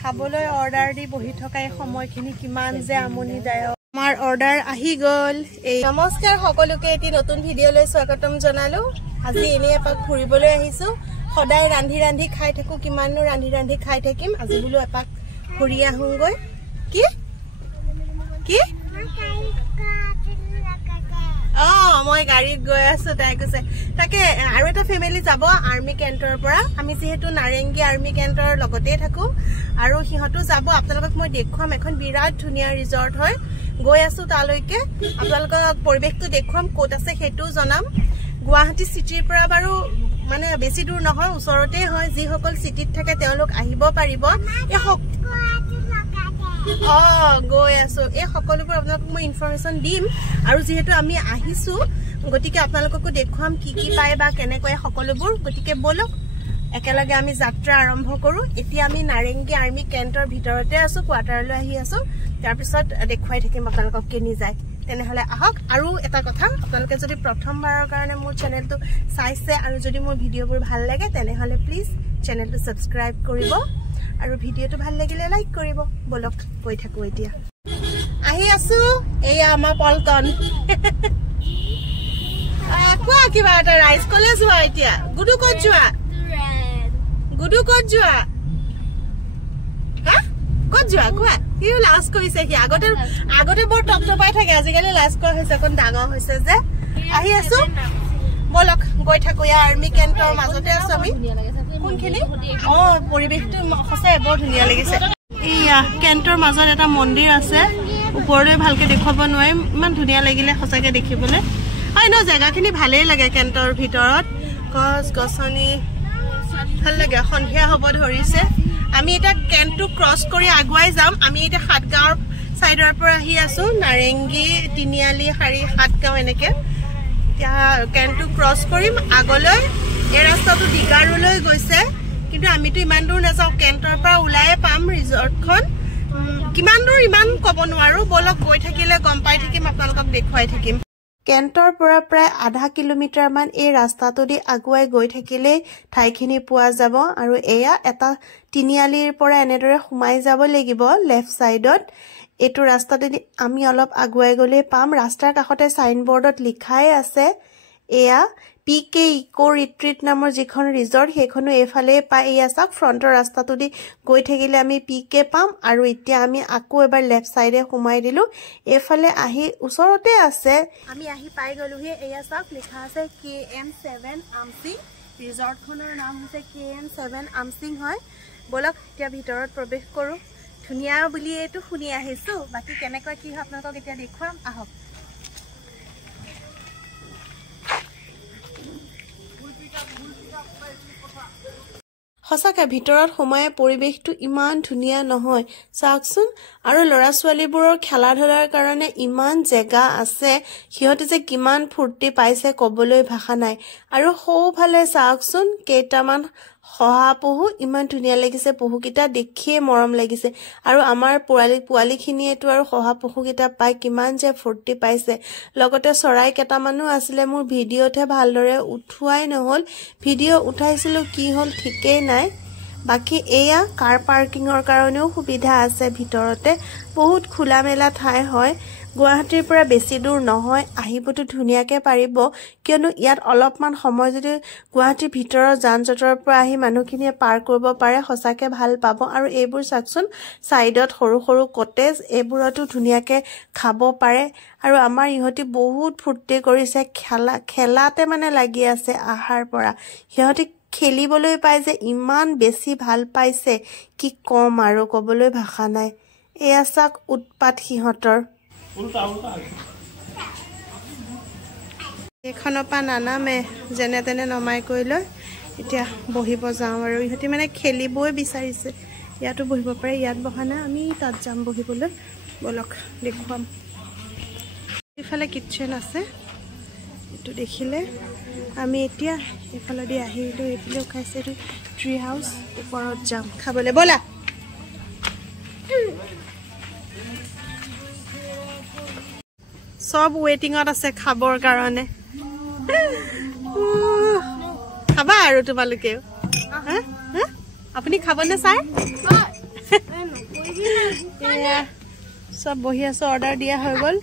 খাবলৈ অৰ্ডাৰ দি বহি থকা এই সময়খিনি কিমান যে আমনিদায়ক। আমাৰ অৰ্ডাৰ আহি গ'ল। এই নমস্কাৰ সকলোকে, এটি নতুন ভিডিঅ'লৈ স্বাগতম জনালো। আজি এনেই এপাক ফুৰিবলৈ আহিছো। সদায় ৰান্ধি ৰান্ধি খাই থাকো, কিমাননো ৰান্ধি ৰান্ধি খাই থাকিম। আজি বোলো এপাক ফুৰি আহোগৈ। কি কি মই গাড়ীত গৈ আছো, তাই কৈছে। তাকে আৰু এটা ফেমিলি যাব আৰ্মি কেণ্টৰ পৰা। আমি যিহেতু নাৰেংগী আৰ্মি কেণ্টৰ লগতে থাকো আৰু সিহঁতো যাব। আপোনালোকক মই দেখুৱাম, এখন বিৰাট ধুনীয়া ৰিজৰ্ট হয়। গৈ আছো তালৈকে, আপোনালোকক পৰিৱেশটো দেখুৱাম, ক'ত আছে সেইটোও জনাম। গুৱাহাটী চিটিৰ পৰা বাৰু মানে বেছি দূৰ নহয়, ওচৰতে হয়। যিসকল চিটিত থাকে তেওঁলোক আহিব পাৰিব। গৈ আছো, এই সকলোবোৰ আপোনালোকক মই ইনফৰমেশ্যন দিম। আৰু যিহেতু আমি আহিছো, গতিকে আপোনালোককো দেখুৱাম কি কি পায় বা কেনেকৈ সকলোবোৰ। গতিকে বলক একেলগে আমি যাত্ৰা আৰম্ভ কৰো। এতিয়া আমি নাৰেংগী আৰ্মি কেণ্টৰ ভিতৰতে আছো, কোৱাৰ্টাৰলৈ আহি আছো। তাৰপিছত দেখুৱাই থাকিম আপোনালোকক কেনি যায়। তেনেহলে আহক। আৰু এটা কথা, আপোনালোকে যদি প্ৰথমবাৰৰ কাৰণে মোৰ চেনেলটো চাইছে আৰু যদি মোৰ ভিডিঅ'বোৰ ভাল লাগে তেনেহলে প্লিজ চেনেলটো ছাবস্ক্ৰাইব কৰিব আৰু ভিডিঅ'টো ভাল লাগিলে লাইক কৰিব। বলক গৈ থাকো। এতিয়া আহি আছো, এয়া আমাৰ পল্টন। কোৱা কিবা এটা, ৰাইজ কলে যোৱা এতিয়া। গুডু ক'ত যোৱা? গুডু ক'ত যোৱা? ক'ত যোৱা কোৱা? সিও লাজ কৰিছে। সি আগতে বৰ টপটপাই থাকে, আজিকালি লাজ কৰা হৈছে, অকণ ডাঙৰ হৈছে যে। আহি আছো, বলক গৈ থাকো। ইয়াৰ আৰ্মি কেণ্টৰ মাজতে আছো আমি। কোনখিনি? পৰিৱেশটো সঁচাই বৰ ধুনীয়া লাগিছে। এয়া কেণ্টৰ মাজত এটা মন্দিৰ আছে, ওপৰলৈ ভালকে দেখুৱাব নোৱাৰিম, ইমান ধুনীয়া লাগিলে সঁচাকে দেখিবলৈ। জেগাখিনি ভালেই লাগে। কেণ্টৰ ভিতৰত গছ গছনি ভাল লাগে। সন্ধিয়া হ'ব ধৰিছে। আমি এতিয়া কেণ্টটো ক্ৰছ কৰি আগুৱাই যাম। আমি এতিয়া সাতগাঁৱৰ চাইডৰ পৰা আহি আছো, নাৰেংগী, তিনিআলি, শাৰী, সাতগাঁও এনেকে। এতিয়া কেণ্টটো ক্ৰছ কৰিম আগলৈ। এই ৰাস্তাটো ডিগাৰুলৈ গৈছে, কিন্তু আমিতো ইমান দূৰ নাযাওঁ। কেণ্টৰ পৰা ওলাই পাম ৰিজৰ্টখন। কিমান দূৰ ইমান ক'ব নোৱাৰো। বলক গৈ থাকিলে গম পাই থাকিম, আপোনালোকক দেখুৱাই থাকিম। কেণ্টৰ পৰা প্ৰায় আধা কিলোমিটাৰ মান এই ৰাস্তাটো দি আগুৱাই গৈ থাকিলেই ঠাইখিনি পোৱা যাব। আৰু এয়া এটা তিনিআলিৰ পৰা এনেদৰে সোমাই যাব লাগিব লেফ্ট চাইডত। এইটো ৰাস্তাটোদি আমি অলপ আগুৱাই গ'লেই পাম। ৰাস্তাৰ কাষতে চাইনবৰ্ডত লিখাই আছে এয়া PK ইকো ৰিট্ৰিট নামৰ যিখন ৰিজৰ্ট, সেইখনো এইফালে পাই। এয়া চাওক, ফ্ৰণ্টৰ ৰাস্তাটো দি গৈ থাকিলে আমি PK পাম। আৰু এতিয়া আমি আকৌ এবাৰ লেফ্ট চাইডে সোমাই দিলো। এইফালে আহি ওচৰতে আছে, আমি আহি পাই গলোহি। এয়া চাওক, লিখা আছে KM7 আমচিং। ৰিজৰ্টখনৰ নাম হৈছে KM7 আমচিং হয়। বলক এতিয়া ভিতৰত প্ৰৱেশ কৰো। ধুনীয়া বুলিয়েতো শুনি আহিছো, বাকী কেনেকৈ কি হয় আপোনালোকক এতিয়া দেখুৱাম, আহক। সঁচাকে ভিতৰত সোমাই পৰিৱেশটো ইমান ধুনীয়া নহয়, চাওকচোন। আৰু ল'ৰা ছোৱালীবোৰৰ খেলা ধূলাৰ কাৰণে ইমান জেগা আছে, সিহঁতে যে কিমান ফূৰ্তি পাইছে ক'বলৈ ভাষা নাই। আৰু সৌফালে চাওকচোন, কেইটামান শহাপহু, ইমান ধুনীয়া লাগিছে। পহুকেইটা দেখিয়ে মৰম লাগিছে। আৰু আমাৰ পোৱালিখিনিয়েতো আৰু শহাপহুকেইটা পাই কিমান যে ফূৰ্তি পাইছে। লগতে চৰাই কেইটামানো আছিলে, মোৰ ভিডিঅ'তহে ভালদৰে উঠোৱাই নহ'ল। ভিডিঅ' উঠাইছিলো, কি হ'ল ঠিকেই নাই। বাকী এয়া কাৰ পাৰ্কিঙৰ কাৰণেও সুবিধা আছে ভিতৰতে। বহুত খোলা মেলা ঠাই হয়। গুৱাহাটীৰ পৰা বেছি দূৰ নহয়, আহিবতো ধুনীয়াকে পাৰিব। কিয়নো ইয়াত অলপমান সময় যদি গুৱাহাটীৰ ভিতৰৰ যান জঁটৰ পৰা আহি মানুহখিনিয়ে পাৰ কৰিব পাৰে, সঁচাকে ভাল পাব। আৰু এইবোৰ চাওকচোন, চাইডত সৰু সৰু কটেজ, এইবোৰতো ধুনীয়াকে খাব পাৰে। আৰু আমাৰ ইহঁতি বহুত ফূৰ্তি কৰিছে, খেলাতে মানে লাগি আছে আহাৰ পৰা। সিহঁতি খেলিবলৈ পাই যে ইমান বেছি ভাল পাইছে, কি কম আৰু, ক'বলৈ ভাষা নাই। এয়া চাওক উৎপাত সিহঁতৰ। এইখনৰ পৰা নানামে, যেনে তেনে নমাই কৰি লৈ এতিয়া বহিব যাওঁ। আৰু ইহঁতি মানে খেলিবই বিচাৰিছে, ইয়াতো বহিব পাৰে। ইয়াত বহা নাই, আমি তাত যাম বহিবলৈ। বলক দেখুৱাম। এইফালে কিটচেন আছে, এইটো দেখিলে। আমি এতিয়া এইফালেদি আহিলোঁ, এইফালেও খাইছে। এইটো ট্ৰি হাউচ, ওপৰত যাম খাবলৈ, ব'লা। সব ৱেটিঙত আছে খাবৰ কাৰণে। খাবা আৰু তোমালোকেও। আপুনি খাবনে ছাৰ সব বহি আছো অৰ্ডাৰ দিয়া হৈ গ'ল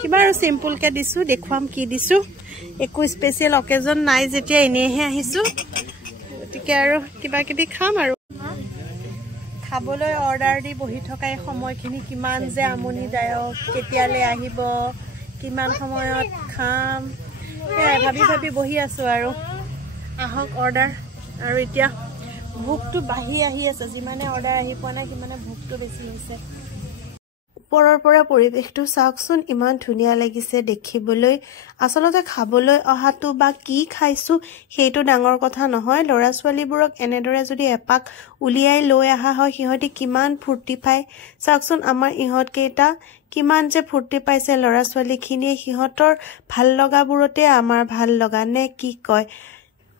কিবা আৰু চিম্পলকে দিছো দেখুৱাম কি দিছো একো স্পেচিয়েল অকেজন নাই যেতিয়া এনেহে আহিছো গতিকে আৰু কিবা কিবি খাম আৰু খাবলৈ অৰ্ডাৰ দি বহি থকা এই সময়খিনি কিমান যে আমনিদায়ক কেতিয়ালৈ আহিব কিমান সময়ত খাম ভাবি ভাবি বহি আছো আৰু আহক অৰ্ডাৰ আৰু এতিয়া ভোকটো বাঢ়ি আহি আছে যিমানে অৰ্ডাৰ আহি পোৱা নাই সিমানে ভোকটো বেছি হৈছে ওপৰৰ পৰা পৰিৱেশটো চাওকচোন ইমান ধুনীয়া লাগিছে দেখিবলৈ আচলতে খাবলৈ অহাটো বা কি খাইছো সেইটো ডাঙৰ কথা নহয় ল'ৰা ছোৱালীবোৰক এনেদৰে যদি এপাক উলিয়াই লৈ আহা হয় সিহঁতি কিমান ফূৰ্তি পায় চাওকচোন আমাৰ ইহঁত কেইটা কিমান যে ফূৰ্তি পাইছে ল'ৰা ছোৱালীখিনিয়ে সিহঁতৰ ভাল লগাবোৰতে আমাৰ ভাল লগা নে কি কয়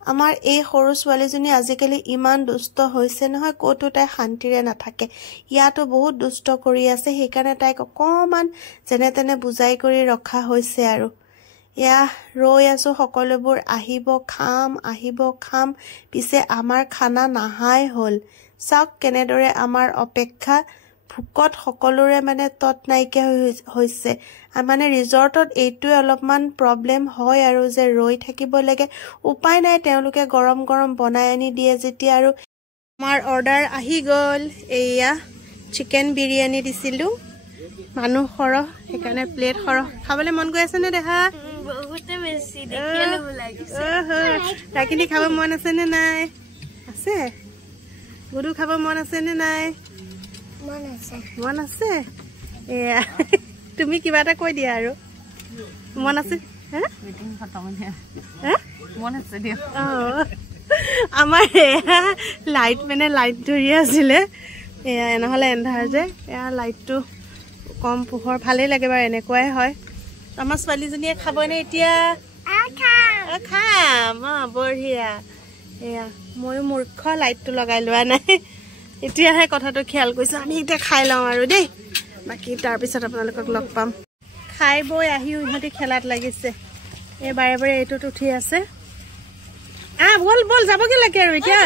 আমাৰ এই সৰু ছোৱালীজনী আজিকালি ইমান দুষ্ট হৈছে নহয় ক'তো তাই শান্তিৰে নাথাকে ইয়াতো বহুত দুষ্ট কৰি আছে সেইকাৰণে তাইক অকমান যেনে তেনে বুজাই কৰি ৰখা হৈছে আৰু ইয়া ৰৈ আছো সকলোবোৰ আহিব খাম পিছে আমাৰ খানা নাহাই হ'ল চাওক কেনেদৰে আমাৰ অপেক্ষা ভোকত সকলোৰে মানে তত নাইকিয়া হৈছে মানে ৰিজৰ্টত এইটোৱে অলপমান প্ৰব্লেম হয় আৰু যে ৰৈ থাকিব লাগে উপায় নাই তেওঁলোকে গৰম গৰম বনাই আনি দিয়ে যেতিয়া আৰু আমাৰ অৰ্ডাৰ আহি গ'ল এয়া চিকেন বিৰিয়ানী দিছিলো মানুহ সৰহ সেইকাৰণে প্লেট সৰহ খাবলৈ মন গৈ আছে নে দেখা বহুতে বেছি দেখিলে লব লাগিছে ৰাকিনি খাব মন আছে নে নাই আছে গুৰু খাব মন আছে নে নাই মন আছে এয়া তুমি কিবা এটা কৈ দিয়া আৰু মন আছে আমাৰ এয়া লাইট মানে লাইট ধৰি আছিলে এয়া নহ'লে এন্ধাৰ যে এয়া লাইটটো কম পোহৰ ভালেই লাগে বাৰু এনেকুৱাই হয় আমাৰ ছোৱালীজনীয়ে খাবনে এতিয়া খাম বঢ়িয়া এয়া ময়ো মূৰ্খ লাইটটো লগাই লোৱা নাই এতিয়াহে কথাটো খেয়াল কৰিছো আমি এতিয়া খাই লওঁ আৰু দেই বাকী তাৰপিছত আপোনালোকক লগ পাম খাই বৈ আহিও ইহঁতি খেলাত লাগিছে এই বাৰে বাৰে এইটোত উঠি আছে বল বল যাবগে লাগে আৰু এতিয়া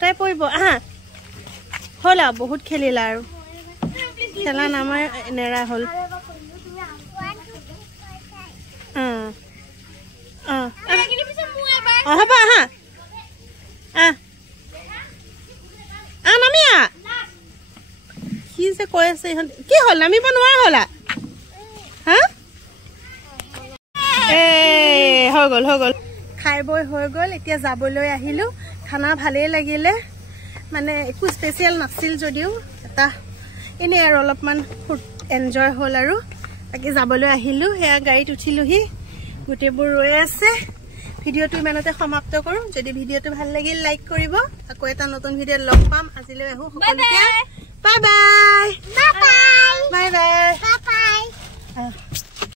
তাই পৰিব আহা হ'ল আৰু বহুত খেলিলা আৰু খেলা নামাৰ নেৰা হ'ল হ'ব আহা নামিয়া কি যে কৈ আছে ইহঁত কি হ'ল নামিব নোৱাৰা হ'লা হা হৈ গ'ল খাই বৈ হৈ গ'ল এতিয়া যাবলৈ আহিলো খানা ভালেই লাগিলে মানে একো স্পেচিয়েল নাছিল যদিও এটা এনেই আৰু অলপমান এনজয় হ'ল আৰু বাকী যাবলৈ আহিলো সেয়া গাড়ীত উঠিলোহি গোটেইবোৰ ৰৈ আছে ভিডিঅ'টো ইমানতে সমাপ্ত কৰোঁ যদি ভিডিঅ'টো ভাল লাগিল লাইক কৰিব আকৌ এটা নতুন ভিডিঅ'ত লগ পাম আজিলৈ আহোঁ সকলোকে বাই বাই